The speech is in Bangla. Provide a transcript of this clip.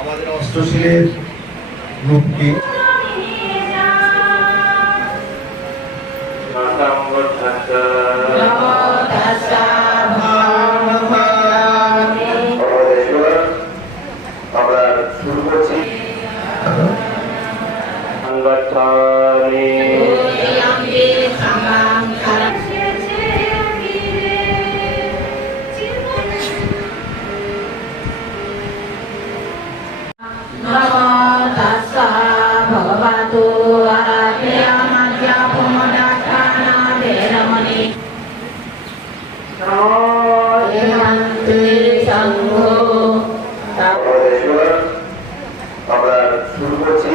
আমাদের অস্ত্রশিলের মুক্তি। আমরা শুরু করছি। আমরা শুরু করছি।